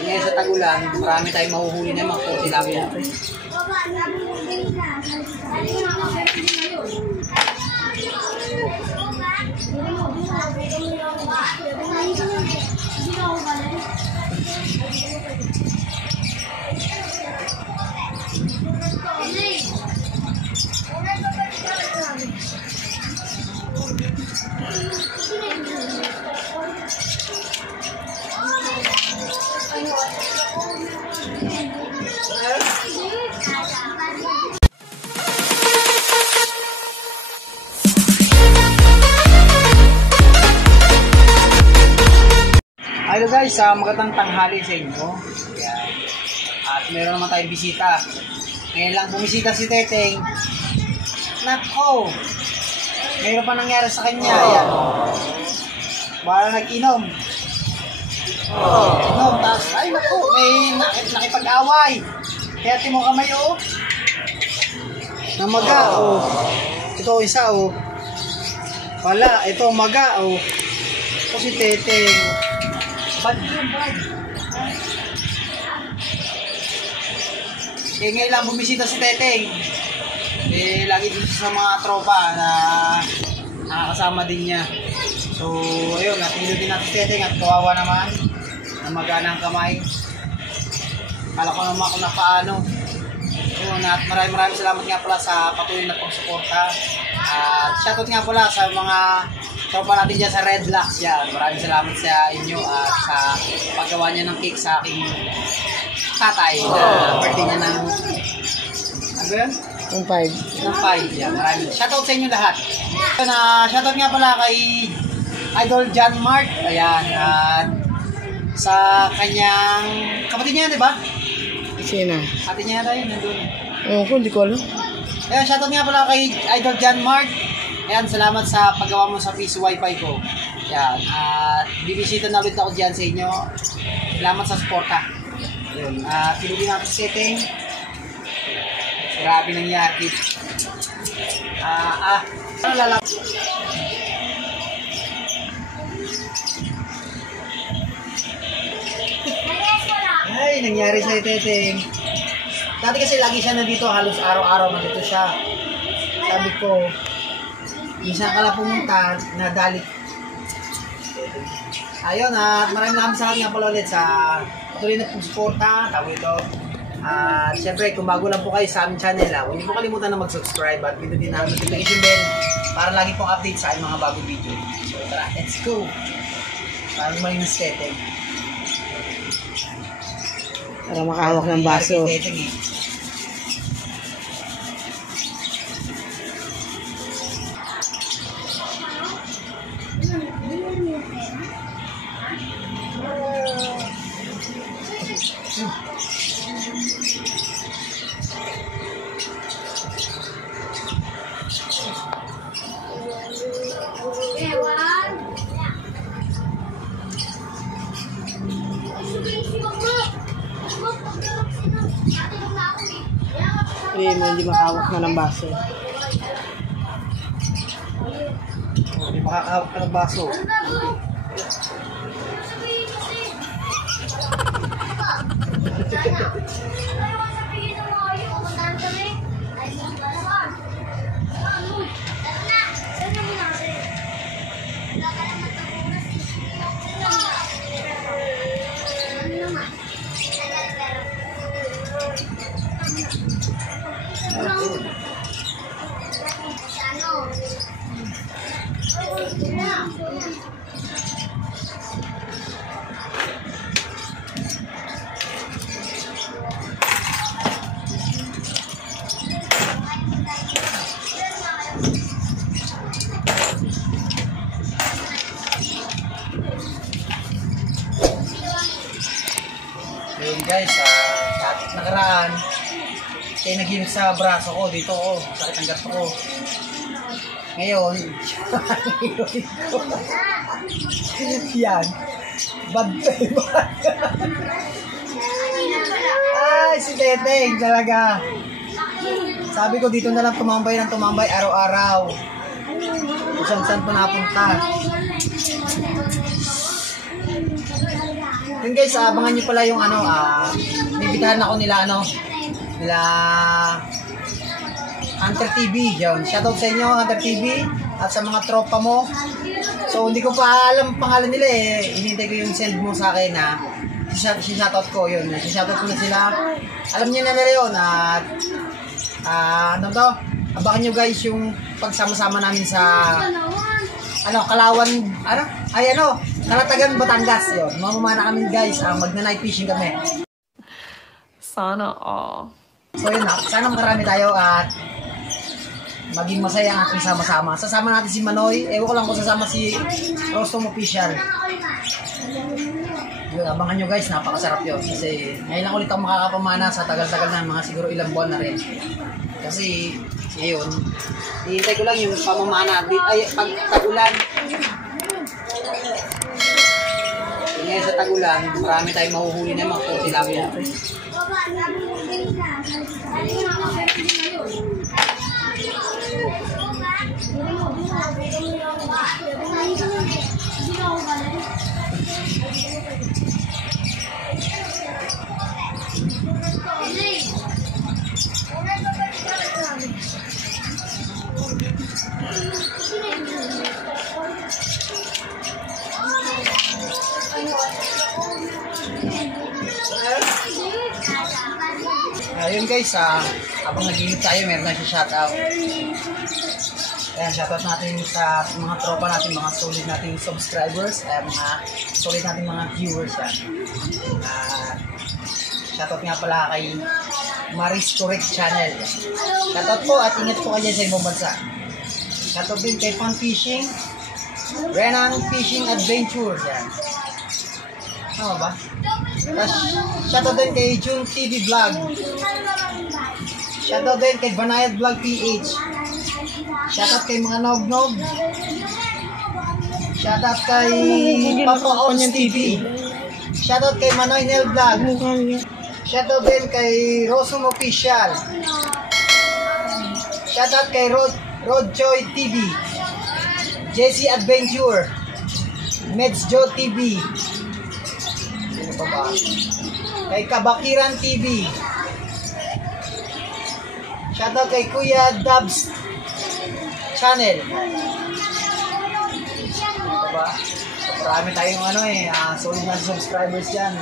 Ngayon sa tagulan, marami tayong mahuhuli na mga puti lang yan. Hello guys, magandang tanghali sa inyo. Ayan. At meron naman tayong bisita. Ngayon lang bumisita si Teteng. Nako! Mayroon pa nangyari sa kanya. Ayan. Baka nag-inom. Inom, tapos, ay nako, may nakipag-away. Kaya timo kamay, oh. Namaga, oh. Ito isa, oh. Wala, ito maga, oh. Ito si Teteng. Bad yun, bad. Ngayon lang bumisita si Teteng. Lagi dito sa mga tropa na nakakasama din niya. So, ayun, natin natin si Teteng at kawawa naman. Namagana ang kamay. Kala ko naman kung napaano. Yun, at maraming salamat nga pala sa patuloy na pagsuporta. At shoutout nga pala sa mga tropa natin dyan sa Red Locks yan. Maraming salamat sa inyo at sa paggawa niya ng cake sa aking tatay na birthday niya ng ano yan? Ng 5. Ng 5 yan. Maraming shoutout sa inyo lahat. Shoutout nga pala kay Idol John Mark. Ayan. At sa kanyang kapatid niya, di ba? Sino? Kapatid niya tayo, nandun. Oo, hindi ko alam. Ayan, shoutout nga pala kay Idol John Mark. Ayan, salamat sa paggawa mo sa piece wifi ko. Ayan, at bibisita na ulit ako dyan sa inyo. Salamat sa suporta. Ayan, at pinuli natin si Teteng. Grabe nangyari. Ano lalap? Ay, nangyari sa Teteng. Dati kasi lagi siya nandito, halos araw-araw nandito siya. Sabi ko, minsan ka lang pumunta, nadalik. Ayun, at maraming salamat nga pala ulit sa patuloy na pagsuporta. Tawag ito. At syempre, kung bago lang po kayo sa aming channel, huwag niyo po kalimutan na mag-subscribe at pindutin ang notification bell para lagi pong update sa aming mga bagong video. So tara, let's go! Parang malinis Teteng. Para makahawak ng baso. Hindi makahawak na ng baso. Hindi makakahawak ka ng baso. Ayun guys, sa nakaraan, kaya naging sa braso ko, dito ko, sakit ang gato ko. Ngayon, yan, bantay ba? Ay, si Teteng talaga. Sabi ko dito na lang tumambay ng tumambay araw-araw. Kung saan pa napunta. Yun guys, abangan nyo pala yung ano, bibitahan ako nila nila Hunter TV. Yun, shoutout sa inyo Hunter TV at sa mga tropa mo. So hindi ko pa alam pangalan nila eh. Hinintay ko yung send mo sa akin na shoutout ko yun. Shoutout ko na sila. Alam niyo na nila yun at ano to? Abangan nyo guys yung pagsama-sama namin sa Kalawan, Kalatagan, Batangas. Yun, mamamana kami guys, magna-night fishing kami. Sana all. So yun na, sana marami tayo at maging masaya ang ating sama-sama. Sasama natin si Manoy, ewan ko lang kung sasama si Rostom Official. Yun, abangan nyo guys, napakasarap yun. Kasi ngayon lang ulit ako makakapamana sa tagal-tagal na, mga siguro ilang buwan na rin. Kasi ngayon, hihintay ko lang yung pamamana. Pag tagulan. Ngayon sa tagulan, marami tayong mahuhuli na mga puti lang yan. Ayun guys, habang nag-iinit tayo, meron na siya shoutout. Ayan, shoutout natin sa mga tropa natin, mga solid nating subscribers, mga solid nating mga viewers yan. Shoutout nga pala kay Maris Correct Channel. Shoutout po at ingat po kayo sa ibang bansa. Shoutout din kay Fun Fishing, Renang Fishing Adventure. Yan. Tama ba? Shoutout din kay June TV Vlog. Shoutout din kay Banayad Vlog PH. Shoutout kay mga Nog-Nog. Shoutout kay Papa Ons TV. Shoutout kay Manoy Nel Vlog. Shoutout din kay Rosum Official. Shoutout kay Rod Joy TV. Jesse Adventure. Meds Joe TV. Kay Kabakiran TV. Shoutout kay Kuya Dubs Channel. Diba? So, marami tayong solid na subscribers dyan.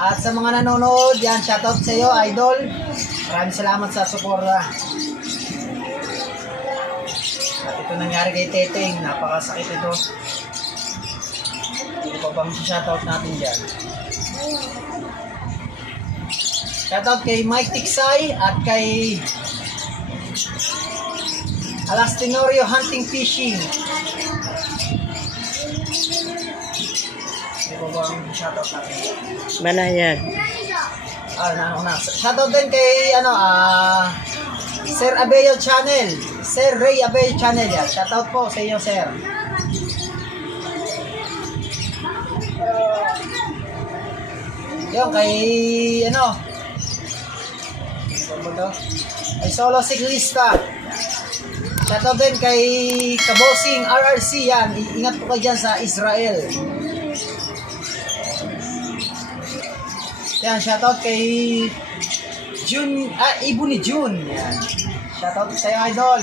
At sa mga nanonood, yan, shoutout sa iyo, idol. Maraming salamat sa suporta. At ito nangyari kay Teteng, napakasakit ito. Hindi pa bang shoutout natin dyan. Shoutout kay Mike Tiksay at kay Alastinorio Hunting Fishing. Hindi pa bang shoutout natin dyan. Banayad. Shoutout din kay Sir Abel Channel. Sir Ray Abel Channel yan. Shoutout po sa inyo, sir. Yung kay ay solo cyclista. Shoutout din kay Kabosing RRC yan. Ingat po kayo dyan sa Israel. Yan, shoutout kay June, ibo ni June. Yan. Shoutout sa iyo, idol.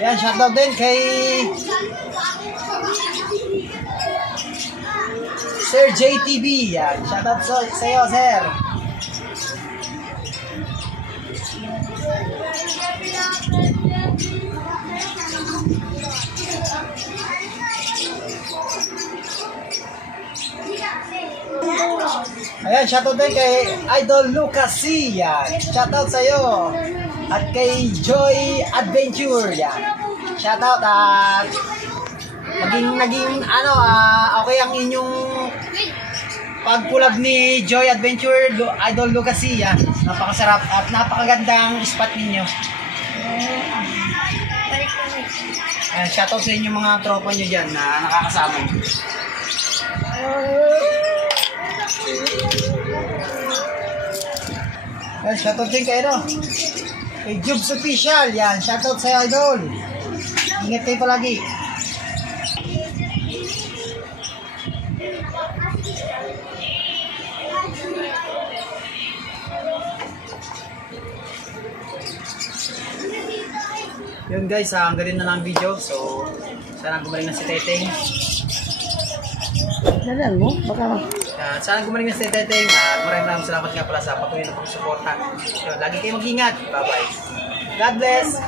Yan, shoutout din kay Sir JTV. Yan, shoutout sa iyo, sir. Ayan, shoutout din kay Idol Lucas C. Yan. Shoutout sa iyo. At kay Joy Adventure. Yan. Shoutout at naging okay ang inyong pagkulab ni Joy Adventure, Idol Lucas C. Yan. Napakasarap at napakagandang spot ninyo. Ayan, shoutout sa inyo mga tropa nyo dyan na nakakasama nyo. Shoutout din kayo, no? Kay Jobs Official, yan. Shoutout sa'yo, idol. Ingat kayo palagi. Yun guys, hanggang din na lang ang video. So, sana gumaling na si Teteng. Dalan mo? Baka... Sana gumaling na si Teteng. At maraming salamat nga pala sa patuloy na pagsuporta. Lagi kayo mag-ingat. Bye-bye. God bless.